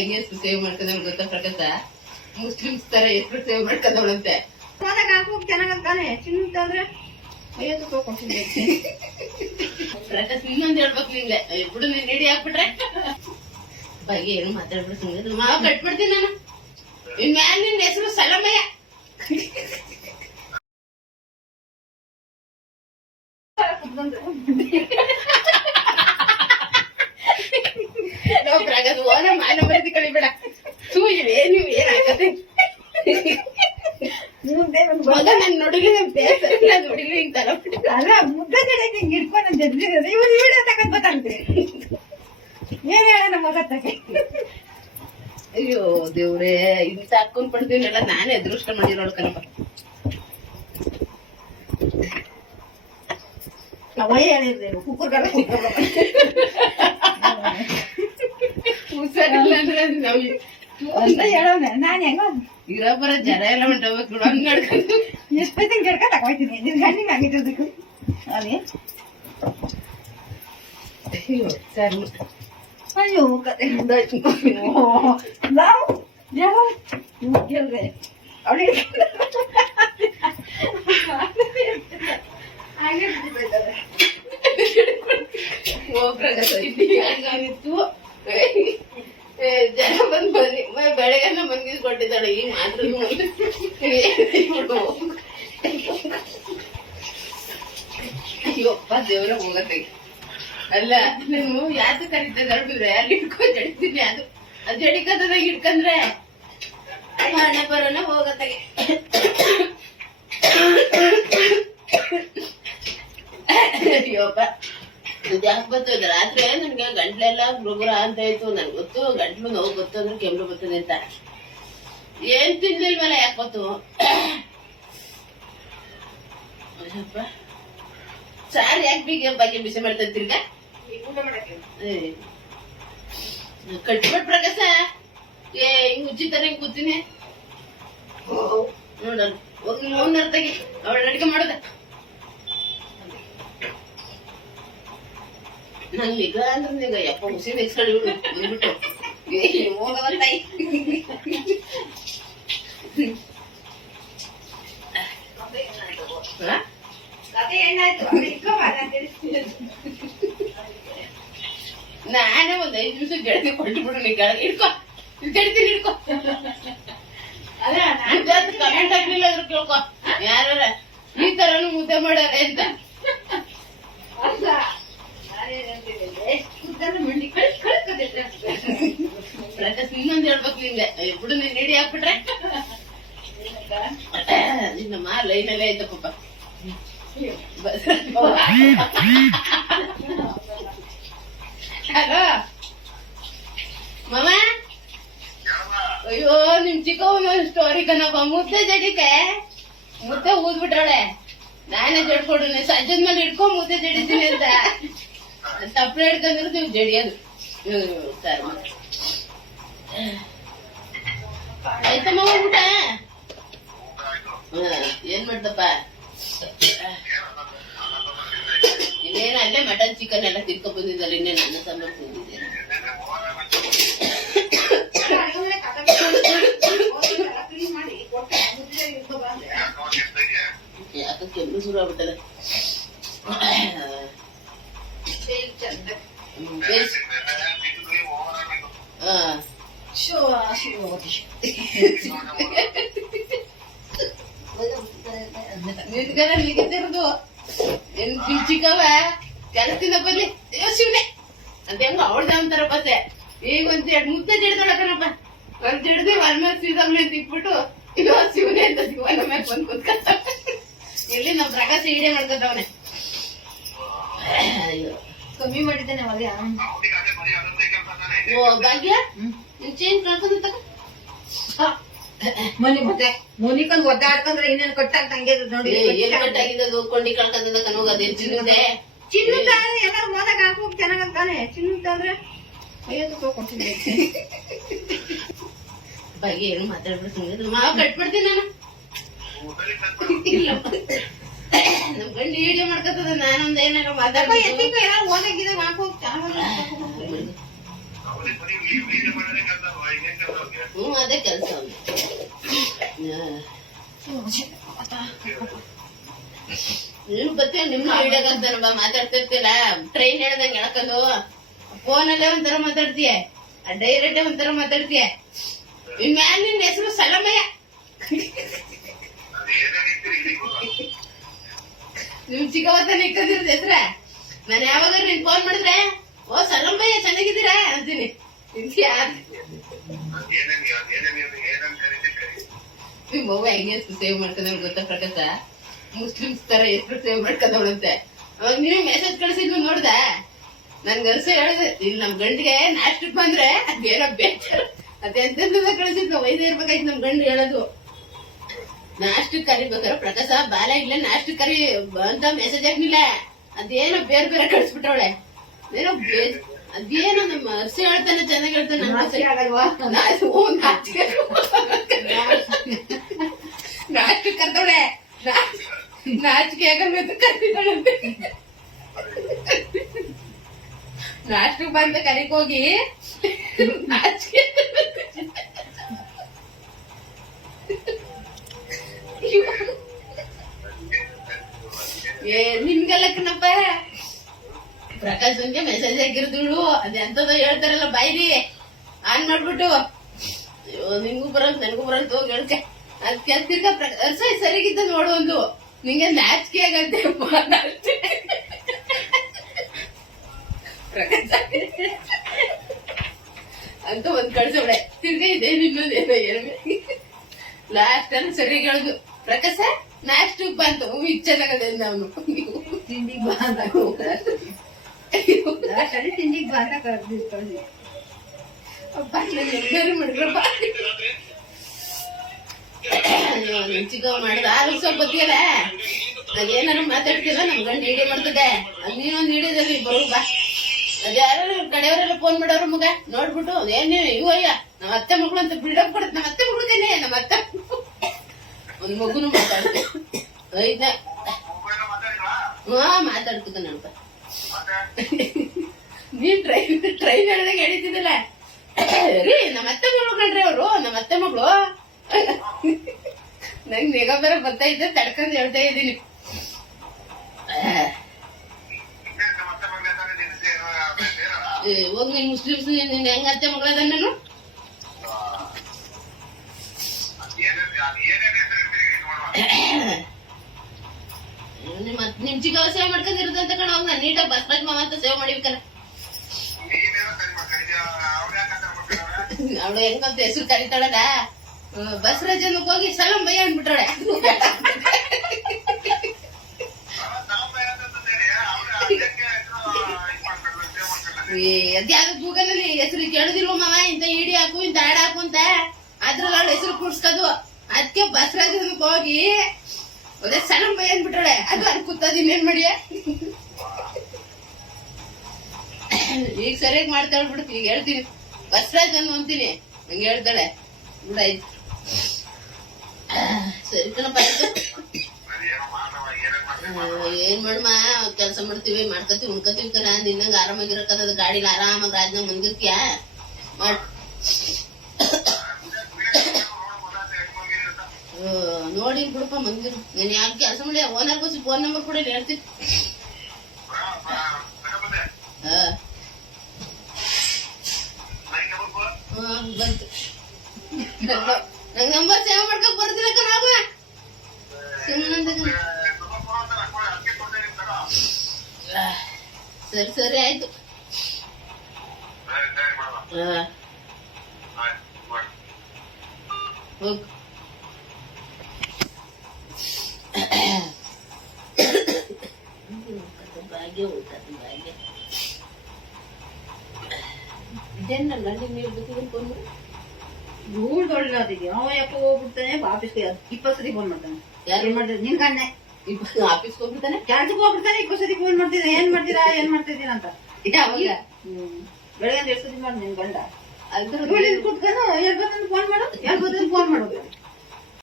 ಹೆಂಗೆ ಹೆಸರು ಸೇವ್ ಮಾಡ್ಕೊಂಡವ್ಳು ಗೊತ್ತಾ ಪ್ರಕಾಶ? ಮುಸ್ಲಿಮ್ಸ್ ತರ ಹೆಸರು ಸೇವ್ ಮಾಡ್ಕೊಂಡವಳಂತೆ. ಹಾಕೋಕ್ ಚೆನ್ನಾಗಂತಾನೆ ಚಿನ್ನಂತಂದ್ರೆ ಪ್ರಕಾಶ್ ಇನ್ನೊಂದ್ ಹೇಳ್ಬೇಕು ನಿಂಗೆ, ಬಿಡು ನೀನ್ ರೆಡಿ ಹಾಕ್ಬಿಟ್ರೆ ಬಗ್ಗೆ ಏನು ಮಾತಾಡ್ಬಿಡು ಸುಮ್ಮನೆ. ಮಾವ ಕಟ್ಬಿಡ್ತೀನಿ ನಾನು. ಇನ್ ಮ್ಯಾಲ ನಿನ್ ಹೆಸರು ಸಲಮಯ್ಯ. ಪ್ರಕಾಶ್ ಓನ ಮಾನ ಮರ್ದಿ ಕಳಿಬೇಡ. ತೂ ನೀವು ಏನಾಗತ್ತೆ ಮಗ ನನ್ ನೋಡಿದ್ರೆ ನೋಡಿದ್ರೆ ಹಿಂಗ್ ತಲಬಿಟ್ಟು ಅಲ್ಲ ಮುದ್ದ ಜಡಕ್ಕೆ ಹಿಂಗ್ ಇಟ್ಕೊಂಡು ಜಡ್ಲಿರೋದು ಇವ್ರು ವಿಡಿಯೋ ತಗೊಂಡ್ ಗೊತ್ತಾಗ್ತದೆ. ಏನ್ ಹೇಳ ನಮ್ಮ ಮಗ ತಗೆ. ಅಯ್ಯೋ ದೇವ್ರೇ, ಇಂತ ಹಾಕೊಂಡ್ ಪಡ್ತೀನಲ್ಲ ನಾನೇ ಅದೃಷ್ಟ ಮಾಡಿರೋಳು ಕಣಪ್ಪ. ಅವೇ ಹೇಳಿರ್ದೇವು ಕುಕ್ಕರ್ಗಳ ಹುಷಾರಿಲ್ಲ ಅಂದ್ರೆ ನಾವ್ ಅಂತ ಹೇಳೋಣ. ನಾನ್ ಹೆಂಗ ಇರೋ ಬರೋ ಜನ ಎಲ್ಲ ಹೊಂಟೋಗ್ಬೇಕು ನೋಡು, ಹಂಗ್ ನಡ್ಕೊಂಡು ಎಷ್ಟೊತ್ತಿಗೆ ಜಡ್ಕ ತಗೋತೀನಿ ನಿನ್ ಗಂಡಿಗೆ ಆಗಿದ್ದದಕ್ಕೆ ಅದೇ. ಅಯ್ಯೋ ಸರ್, ಅಯ್ಯೋ ಕತೆ ಹಿಂದಾಯ್ತು. ನಾವು ಯಾವ ಕೇಳ್ದೆ ಅವಳಿಗೆ ಹೋಗ್ರಾಗತ್ತ ಹಂಗಾಗಿತ್ತು. ಜನ ಬಂದ್ ಬನ್ನಿ ಬೆಳಗ್ಗೆನ ಮಂದಿ ಕೊಟ್ಟಿದ್ದಾಳೆ. ಈಗ ಮಾತ್ರ ಅಯ್ಯಪ್ಪ ದೇವ್ರ ಹೋಗತ್ತೆ. ಅಲ್ಲ ನಾನು ಯಾವ್ದು ಕರೀತದೆ ನೋಡಿದ್ರೆ ಅಲ್ಲಿ ಇಟ್ಕೊಂಡ್ ಜಡಿತೀನಿ. ಅದು ಜಡಿಕದಾಗ ಇಟ್ಕಂದ್ರೆ ಹಣ ಬರೋಣ ಹೋಗತ್ತಾಗೆ. ಅಯ್ಯಪ್ಪ ಇದು ಯಾಕೆ ಬರ್ತದೆ ರಾತ್ರಿ ನನ್ಗೆ ಗಂಟ್ಲೆಲ್ಲ ಗುರುಗುರ ಅಂತ ಇತ್ತು. ನನ್ಗೆ ಗೊತ್ತು ಗಂಟ್ಲು ನೋವು ಗೊತ್ತು ಅಂದ್ರೆ ಕೆಮ್ಮು ಬರ್ತದೆ ಅಂತ. ಏನ್ ತಿನ್ಲಿಲ್ವಲ್ಲ ಯಾಕೆ ಗೊತ್ತು. ಸಾರ್ ಯಾಕೆ ಬೀಗ ಬಗ್ಗೆ ಬಿಸಿ ಮಾಡ್ತಾ ತಿರ್ಗ ಕಟ್ಬಿಟ್ ಪ್ರಕಾಶ. ಹಿಂಗ್ ಉಚಿತಾನೆ ಹಿಂಗ್ ಕೂತೀನಿ ನೋಡಲ್ಲ. ಹೋಗಿ ಮೌನ ಅರ್ಥಗಿ ಅವಳ ಅಡಿಗೆ ಮಾಡೋದ. ನಂಗ್ ನಿಗ ಅಂದ್ರೆ ನಿಗ ಯಪ್ಪ ಹುಸಿ ನೆಕ್ಸ್ಕೊಂಡು ಬಂದ್ಬಿಟ್ಟು ಹೋಗವಂತಾಯಿ. ನಾನೇ ಒಂದ್ 5 ನಿಮಿಷ ಗೆಳತಿ ಕೊಟ್ಟು ಬಿಡು. ನೀ ಇಡ್ಕೊ ಗೆಳತೀನಿ ಇಡ್ಕೊ. ಅದ ನಾನ್ ಕಮೆಂಟ್ ಹಾಕ್ಲಿಲ್ಲ ಅದ್ರ ಕೇಳ್ಕೊ. ಯಾರ ಈ ತರನು ಮುದ್ದೆ ಮಾಡ್ಯಾರೆ ಅಂತ. ಪ್ರಕಾಶ್ ಇನ್ನೊಂದ್ ಹೇಳ್ಬೇಕು ನಿಂಗೆ, ಬಿಡು ನೀನ್ ರೆಡಿ ಹಾಕ್ಬಿಟ್ರೆ ನಿನ್ನಮ್ಮ ಲೈನಲ್ಲೇ ಐತಪ್ಪ. ಹಲೋ ಮಾಮ. ಅಯ್ಯೋ ನಿಮ್ ಚಿಕ್ಕವನ ಸ್ಟೋರಿ ಕಣಪ್ಪ. ಮುದ್ದೆ ಜಡಿಕೆ ಮುದ್ದೆ ಊದ್ಬಿಟ್ರಳೆ. ನಾನೇ ಜಡ್ಕೊಡು ಸಜ್ಜದ ಮೇಲೆ ಇಟ್ಕೊ ಮುದ್ದೆ ಜಡಿತೀನಿ ಅಂತ. ತಪ್ಪಲೆ ಹಿಡ್ಕಂದ್ರೆ ನೀವು ಜಡಿಯೋದು. ಸರ್ ಆಯ್ತಮ್ಮ ಊಟ ಏನ್ ಮಾಡ್ದಪ್ಪ? ಇನ್ನೇನು ಅಲ್ಲೇ ಮಟನ್ ಚಿಕನ್ ಎಲ್ಲ ತಿರ್ಕೊ ಬಂದಿದ್ದಲ್ಲ. ಇನ್ನೇನು ಅನ್ನ ಸಾಂಬಾರು ತಿಂದಿದ್ದೇನೆ. ಯಾಕೆ ಕೆಮ್ಮು ಶುರು ಆಗ್ಬಿಟ್ಟದ. ನಿನ್ಗನ ನಿಗದಿರೋದು ಏನ್ ಚಿಕ್ಕವ ಕೆಲಸದಿಂದ ಬನ್ನಿ ಶಿವನೆ ಅಂತ ಹೆಂಗ ಅವಳ್ದ ಅಂತಾರ ಬಸ್ಸೆ. ಈಗ ಒಂದ್ 2 ಮುದ್ದೆ ಜಡ್ದೊಳಕನಪ್ಪ. ಒಂದ್ ಜಡ್ದಿ ಒಳ್ಮೇಲೆ ಸೀದಮ್ನೆ ಅಂತ ಇಟ್ಬಿಟ್ಟು ಇದು ಶಿವನೆ ಅಂತ ಶಿವನ ಮೇಲೆ ಬಂದ್ ಕೂತ್ಕೊಂತ. ಇಲ್ಲಿ ನಮ್ ಪ್ರಕಾಶ ಈಡೇ ಮಾಡ್ಕೊತವನೆ. ಅಯ್ಯೋ ಕಮ್ಮಿ ಮಾಡಿದ್ದೇನೆ ಮಗ. ಓ ಭಾಗ್ಯ ನೀನ್ ಚೇಂಜ್ ಕಳ್ಕೊಂಡ ಮನಿ ಮತ್ತೆ ಮುನಿಕೊಂಡ್ ಒದ್ದಾಡ್ಕೊಂಡ್ರೆ ಇನ್ನೇನು ಕಟ್ಟಾಗ್ತಂಗೆ ನೋಡಿ. ಏನ್ ಕಟ್ಟಾಗಿದ್ದು ಕೊಂಡಿ ಕಳ್ಕೊಂಡ ಕನೋಗ ಅದೇನ್ ಚಿನ್ನದೆ. ಚಿನ್ನದ ಎಲ್ಲಾರು ಹೋದಾಗ ಹಾಕೋಕ್ ಚೆನ್ನಾಗಂತಾನೆ. ಚಿನ್ನಂತಂದ್ರೆ 50 ರೂಪಾಯಿ ಕೊಡ್ತೀನಿ. ಬಗ್ಗೆ ಏನು ಮಾತಾಡ್ಬಿಡು ಸುಮ್ಮನೆ. ಮಾವ ಕಟ್ಬಿಡ್ತೀನಿ ನಾನು. ನಮ್ ಗಂಡು ವಿಡಿಯೋ ಮಾಡ್ಕೊತದ. ನಾನೊಂದ್ ಏನಾರ ಮಾತಾಡ್ಬೇಕು. ಎಲ್ಲಾರು ಹೋದಾಗಿದ್ರೆ ಹಾಕೋಕ್ ಚೆನ್ನಾಗ ಅದೇ ಕೆಲಸ ನೀನು ಬತ್ತೀಯ ನಿಮ್ನ ಹಿಡಿಯಾಗಂತಾನಪ್ಪ ಮಾತಾಡ್ತಿರ್ತಿಲ್ಲ ಟ್ರೈನ್ ಹೇಳ್ದಂಗೆ ಎಳ್ಕೊಂಡು ಫೋನಲ್ಲೇ ಒಂಥರ ಮಾತಾಡ್ತೀಯ ಡೈರೆಕ್ಟ್ ಒಂಥರ ಮಾತಾಡ್ತೀಯ ಇನ್ಮ್ಯಾಲ ನಿನ್ ಹೆಸರು ಸಲಮಯ್ಯ ನಿಮ್ ಚಿಕ್ಕವತ್ತಾನೆ ಇಕ್ಕದಿರ್ದ ಹೆಸ್ರ ನಾನು ಯಾವಾಗ ನೀನ್ ಫೋನ್ ಮಾಡಿದ್ರೆ ಓ ಸಲಮಯ್ಯ ಚೆನ್ನಾಗಿದ್ದೀರಾ ಅಂತೀನಿ ನಿಮ್ ಅವ್ವ ಹೆಂಗೆ ಹೆಸರು ಸೇವ್ ಮಾಡ್ಕೊಂಡ್ ಗೊತ್ತಾ ಪ್ರಕಾಶ ಮುಸ್ಲಿಮ್ಸ್ ತರ ಹೆಸರು ಸೇವ್ ಮಾಡ್ಕೊಂಡವಳಂತೆ ಅವಾಗ ನೀವ್ ಮೆಸೇಜ್ ಕಳ್ಸಿದ್ಲು ನೋಡ್ದ ನನ್ ಗರ್ಸ ಹೇಳಿದೆ ಇಲ್ಲಿ ನಮ್ ಗಂಡಿಗೆ ನಾಷ್ಟಕ್ ಬಂದ್ರೆ ಅದೇನೋ ಬೇಜಾರು ಅದೆಂತೆಂತ ಕಳ್ಸಿದ್ಲು ಒಯ್ದೇ ಇರ್ಬೇಕಾಯ್ತು ನಮ್ ಗಂಡು ಹೇಳೋದು ನಾಷ್ಟಕ್ ಕರಿಬೇಕಾರೆ ಪ್ರಕಾಶ ಬಾಲ ಇಲ್ಲ ನಾಷ್ಟಕ್ ಕರಿ ಅಂತ ಮೆಸೇಜ್ ಹಾಕ್ಲಿಲ್ಲ ಅದೇನೋ ಬೇರೆ ಬೇರೆ ಕಳ್ಸ್ಬಿಟ್ಟವಳೆ ಏನೋ ಅದೇನೋ ನಮ್ಮ ಅರ್ಸಿ ಹೇಳ್ತಾನೆ ಚೆನ್ನಾಗಿ ಹೇಳ್ತಾನೆ ನಾಷ್ಟಕ್ ಕರ್ತವಳೆ ನಾಚಿಕೆ ಆಗಲ್ಬೇಕು ಕರಿತಾಳಂತೆ ನಾಷ್ಟಕ್ ಬಂದ ಕರಿಕ್ ಹೋಗಿ ನಾಚಿಕೆ ನಿಮ್ಗೆಲ್ಲ ಕಣಪ್ಪ ಪ್ರಕಾಶನ್ಗೆ ಮೆಸೇಜ್ ಹಾಕಿರ್ದಳು ಅದೆಂತದ ಹೇಳ್ತಾರಲ್ಲ ಬಾಯ್ರಿ ಆನ್ ಮಾಡ್ಬಿಟ್ಟು ನಿನ್ಗೂ ಬರಲ್ ನನಗೂ ಬರಲ್ ಹೋಗಿ ಹೇಳ್ಕೆ ಅದಕ್ಕೆ ತಿರ್ಗಾ ಸರಿಗಿದ್ದ ನೋಡು ಒಂದು ನಿಂಗೆ ನಾಚಿಕೆ ಆಗತ್ತೆ ಅಂತ ಒಂದ್ ಕಳ್ಸವಳೆ ತಿರ್ಗಾ ಇದೆ ನಿನ್ನೋದೇನೋ ಹೇಳ್ಬೇಕು ಲಾಸ್ಟ್ ಅನ್ನ ಸರಿಯಾಗಿ ಹೇಳುದು ಪ್ರಕಾಶ ನಾಷ್ಟು ಬಂತು ಇದು ಚೆನ್ನಾಗದೆ ಅವನು ತಿಂಡಿಗೆ ಬಾ ಅಂತ ತಿಂಡಿಗೆ ಬಾ ಅಂತ ಕರ್ದಿರ್ಕೊಳ್ಳಿ ಮಾಡಿದ್ರಪ್ಪ ಚಿಕ್ಕ ಮಾಡಿದ ಆಗ ಸ್ವಲ್ಪ ಬತ್ತಿಯಲ್ಲ ಅದೇನಾರು ಮಾತಾಡ್ತಿಲ್ಲ ನಮ್ ಗಂಡ ಹಿಡಿಯ ಮಾಡ್ತದೆ ಅದ್ ನೀನೊಂದ್ ಹಿಡಿಯೋದಲ್ಲಿ ಬರು ಬಾ ಅದ್ಯಾರು ಕಡೆಯವರೆಲ್ಲ ಫೋನ್ ಮಾಡೋರು ಮಗ ನೋಡ್ಬಿಟ್ಟು ಏನ್ ಇವಯ್ಯ ನಮ್ಮ ಅತ್ತೆ ಮಗಳು ಅಂತ ಬಿಲ್ಡಪ್ ಕೊಡತ್ ನಮ್ಮ ಅತ್ತೆ ಮಗುದೇನೆ ನಮ್ಮ ಅತ್ತೆ ಒಂದ್ ಮಗುನು ಮಾತಾಡ್ತೆ ಐದನೇ ಮಾತಾಡ್ತದ ನನ್ಪ ನೀನ್ ಟ್ರೈನ್ ಹೇಳ್ದಾಗ ಹೇಳಿದ್ದಿಲ್ಲ ರೀ ನಮ್ಮ ಅತ್ತೆ ಮಗಳು ಕಣ್ರಿ ಅವ್ರು ನಮ್ಮ ಅತ್ತೆ ಮಗಳು ನಂಗ್ ನಿಗ ಬೇರೆ ಬರ್ತಾ ಇದ್ದೆ ತಡ್ಕೊಂಡ್ ಹೇಳ್ತಾ ಇದ್ದೀನಿ ಹೋಗ್ ನೀನ್ ಮುಸ್ಲಿಮ್ಸ್ ನಿನ್ ಹೆಂಗ ಅತ್ತೆ ಮಗಳದ ನಾನು ನಿಮ್ ಚಿಕ್ಕ ಸೇವೆ ಮಾಡ್ಕೊಂಡಿರೋದಂತ ಕಣ ಹೋಗ್ ನಾನು ನೀಟಾಗಿ ಬಸವರಾಜ್ ಮಾವ ಅಂತ ಸೇವೆ ಮಾಡಿಬೇಕಲ್ಲ ಅವಳು ಹೆಂಗಂತ ಹೆಸರು ಕರಿತಾಳಲ್ಲ ಬಸವರಾಜ್ ಅನ್ನಕ್ ಹೋಗಿ ಸಲಾಂ ಭಯ್ಯ ಅಂದ್ಬಿಟ್ಟಾಳೆ ಅದ್ಯಾವ್ದು ಗೂಗಲ್ ಅಲ್ಲಿ ಹೆಸರು ಕೇಳುದಿಲ್ವ ಮಾವ ಇಂತ ಇಡಿ ಹಾಕು ಇಂತ ಆಡ್ ಹಾಕು ಅಂತ ಅದ್ರಲ್ಲಿ ಅವಳು ಹೆಸರು ಕೂಡ್ಸ್ಕದು ಅದಕ್ಕೆ ಬಸವರಾಜ್ ಅನ್ನಕ್ ಹೋಗಿ ಅದೇ ಸಲಾಂ ಭಯ್ಯ ಅಂದ್ಬಿಟ್ಟಾಳೆ ಅದು ಅನ್ಕೂತದ ಇನ್ನೇನ್ ಮಾಡಿಯ ಈಗ ಸರಿಯಾಗಿ ಮಾಡ್ತಾಳ ಬಿಡು ಈಗ ಹೇಳ್ತೀನಿ ಬಸವರಾಜ್ ಅನ್ನು ಅಂತೀನಿ ಹಂಗ ಹೇಳ್ತಾಳೆ ಬಿಡಾಯ್ತು ಸರಿ ಕಣಪ್ಪ ಏನ್ ಮಾಡಮ್ಮ ಕೆಲ್ಸ ಮಾಡ್ತೀವಿ ಮಾಡ್ಕತಿವಿ ಉಣ್ಕತಿವಿ ಕಣ ನಿನ್ನಂಗ ಆರಾಮಾಗಿರಕದ ಗಾಡಿಲಿ ಆರಾಮಾಗಿ ರಾಜ್ನಾಗ ಮಂದಿರ್ತೀಯ ನೋಡಿ ಬಿಡಪ್ಪ ಮಂದಿರು ನೀನ್ ಯಾಕೆ ಕೆಲಸ ಮಾಡಿ ಓನರ್ಗೋಸಿ ಫೋನ್ ನಂಬರ್ ಕೂಡ ಹೇಳ್ತೀನಿ ಬಂತು ನಂಗ್ ನಂಬರ್ ಸೇವ್ ಮಾಡ್ಕೊಂಡ್ ಬರ್ದಿಲ್ಲ ಕಣ ಸರಿ ಸರಿ ಆಯ್ತು ಹೋಗ್ ಭಾಗ್ಯ ಉಂಟು ಭಾಗ್ಯ ಇದೇನ್ ನನ್ನ ಗಂಡಿಗೆ ನೀರು ಗೊತ್ತಿದ್ರೆ ಫೋನ್ ಮಾಡಿ ಧೂಳ್ ದೊಡ್ಡದಿಗೆ ಅವ ಯಾಕೆ ಹೋಗ್ಬಿಡ್ತಾನೆ ಆಫೀಸ್ಗೆ 20 ಸತಿ ಫೋನ್ ಮಾಡ್ತಾನೆ ಯಾರು ಮಾಡಿದ್ರೆ ನಿನ್ ಗಂಡೆ ಆಫೀಸ್ಗೆ ಹೋಗ್ಬಿಡ್ತಾನೆ ಕೆಲ್ಸಕ್ಕೆ ಹೋಗ್ಬಿಡ್ತಾನೆ 20 ಸತಿ ಫೋನ್ ಮಾಡ್ತಿದ್ದೆ ಏನ್ ಮಾಡ್ತಿದ್ದೀರಾ ಅಂತ ಯಾವಾಗ ಬೆಳಗ್ಗೆ 2 ಸತಿ ಮಾಡಿ ನಿನ್ ಗಂಡ ಅದ್ರ ಕುಟ್ಕೊಂಡು ಹೇಳ್ಬೋದನ್ನು ಫೋನ್ ಮಾಡು ಹೇಳ್ಬೋದನ್ನು ಫೋನ್ ಮಾಡೋದು